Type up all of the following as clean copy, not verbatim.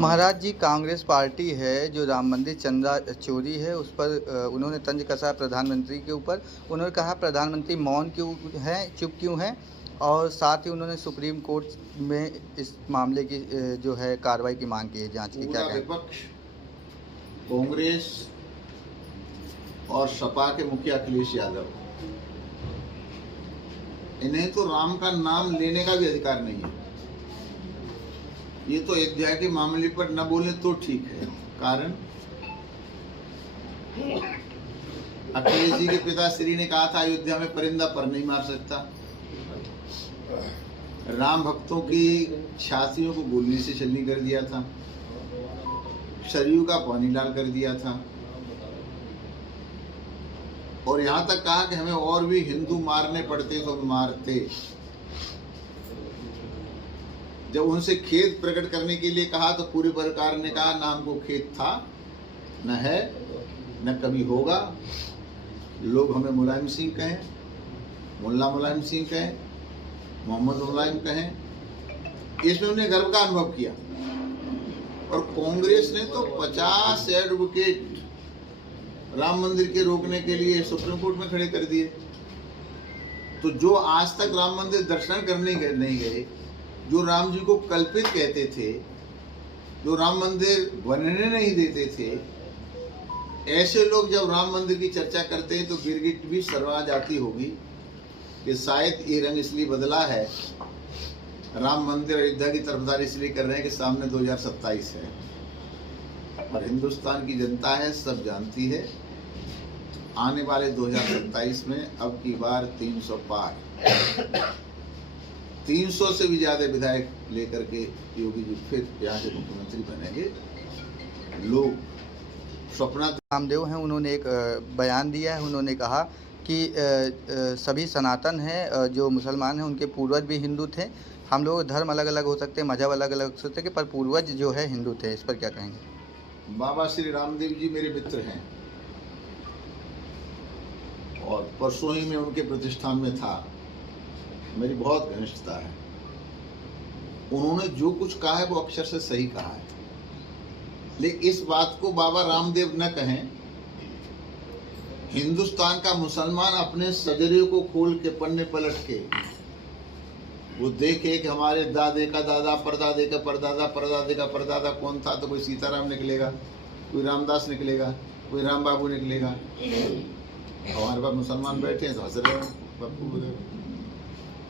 महाराज जी, Congress party है जो राम मंदिर चंदा चोरी है उस पर उन्होंने तंज कसा प्रधानमंत्री के ऊपर। उन्होंने कहा प्रधानमंत्री मौन क्यों हैं, चुप क्यों हैं, और साथ ही उन्होंने सुप्रीम कोर्ट में इस मामले की जो है कार्रवाई की मांग की है, जांच की। क्या पूरा कहें? विपक्ष कांग्रेस और सपा के मुखिया अखिलेश यादव, इन्हें तो राम का नाम लेने का भी अधिकार नहीं है। ये तो अयोध्या के मामले पर न बोले तो ठीक है। कारण अखिलेश जी के पिताश्री ने कहा था अयोध्या में परिंदा पर नहीं मार सकता। राम भक्तों की छातियों को गोली से छलनी कर दिया था, सरयू का पानी लाल कर दिया था, और यहाँ तक कहा कि हमें और भी हिंदू मारने पड़ते तो मारते। जब उनसे खेद प्रकट करने के लिए कहा तो पूरी सरकार ने कहा नाम को खेद था, न है, न कभी होगा। लोग हमें मुलायम सिंह कहें, मुल्ला मुलायम सिंह कहें, मोहम्मद मुलायम कहें, इसमें उन्हें गर्व का अनुभव किया। और कांग्रेस ने तो 50 एडवोकेट राम मंदिर के रोकने के लिए सुप्रीम कोर्ट में खड़े कर दिए। तो जो आज तक राम मंदिर दर्शन करने नहीं गए, जो राम जी को कल्पित कहते थे, जो राम मंदिर बनने नहीं देते थे, ऐसे लोग जब राम मंदिर की चर्चा करते हैं तो गिरगिट भी शर्मा जाती होगी कि शायद ये रंग इसलिए बदला है, राम मंदिर अयोध्या की तरफदारी इसलिए कर रहे हैं कि सामने 2027 है और हिंदुस्तान की जनता है, सब जानती है, आने वाले 2027 में अब की बार 300 पार, 300 से भी ज्यादा विधायक लेकर के योगी जी फिर यहाँ के मुख्यमंत्री बनेंगे। लोग स्वप्ना रामदेव हैं, उन्होंने एक बयान दिया है। उन्होंने कहा कि सभी सनातन हैं, जो मुसलमान हैं उनके पूर्वज भी हिंदू थे। हम लोग धर्म अलग अलग हो सकते हैं, मजहब अलग अलग हो सकते हैं, पर पूर्वज जो है हिंदू थे। इस पर क्या कहेंगे? बाबा श्री रामदेव जी मेरे मित्र हैं और परसों ही मैं उनके प्रतिष्ठान में था, मेरी बहुत घनिष्ठता है। उन्होंने जो कुछ कहा है वो अक्षर से सही कहा है, लेकिन इस बात को बाबा रामदेव न कहें। हिंदुस्तान का मुसलमान अपने सजरे को खोल के पन्ने पलट के वो देखे कि हमारे दादे का दादा, परदादे का परदादा, परदादे का परदादा कौन था, तो कोई सीताराम निकलेगा, कोई रामदास निकलेगा, कोई राम बाबू निकलेगा। हमारे पास मुसलमान बैठे हैं तो हंस रहे हैं बापू वगैरह।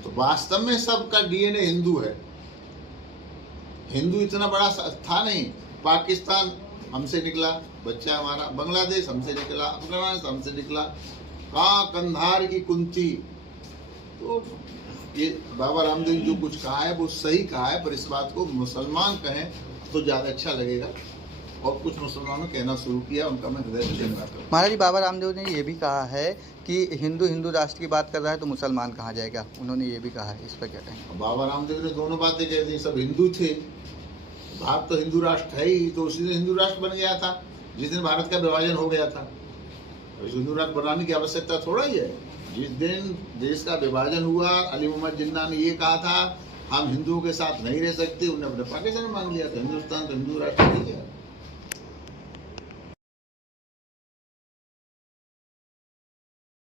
तो वास्तव में सबका डीएनए हिंदू है। हिंदू इतना बड़ा था नहीं। पाकिस्तान हमसे निकला बच्चा हमारा, बांग्लादेश हमसे निकला, अफगानिस्तान हमसे निकला, कंधार की कुंती। तो ये बाबा रामदेव जो कुछ कहा है वो सही कहा है, पर इस बात को मुसलमान कहें तो ज़्यादा अच्छा लगेगा। और कुछ मुसलमानों ने कहना शुरू किया, उनका मैं हृदय से धन्यवाद करता हूं। महाराज जी, बाबा रामदेव ने ये भी कहा है कि हिंदू राष्ट्र की बात कर रहा है तो मुसलमान कहाँ जाएगा, उन्होंने ये भी कहा है। इस पर क्या कहेंगे? बाबा रामदेव ने दोनों बातें कह दी। सब हिंदू थे, भारत तो हिंदू राष्ट्र है ही, तो उसी दिन हिंदू राष्ट्र बन गया था जिस दिन भारत का विभाजन हो गया था। हिंदू राष्ट्र बनाने की आवश्यकता थोड़ा ही है। जिस दिन देश का विभाजन हुआ, अली मोहम्मद जिन्ना ने ये कहा था हम हिंदुओं के साथ नहीं रह सकते, उन्होंने अपने पाकिस्तान में मांग लिया था। हिंदुस्तान तो हिंदू राष्ट्र नहीं है।